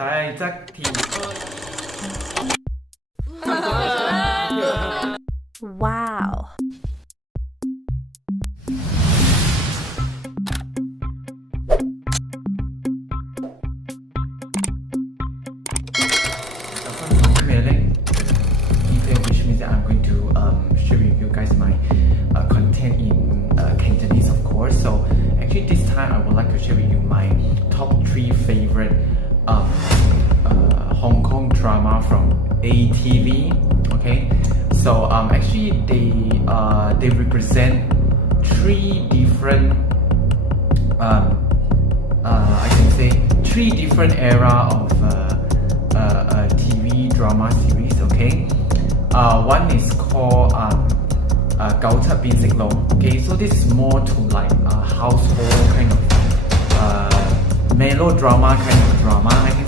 睇則條。Wow. Which means that I'm going to share with you guys my content in Cantonese, of course. So actually, this time I would like to share with you my top 3 favorite Hong Kong drama from ATV. Okay, so actually they represent 3 different I can say 3 different era of TV drama series. Okay. One is called 九七變色龍 okay, so this is more to like household kind of melodrama kind of drama I can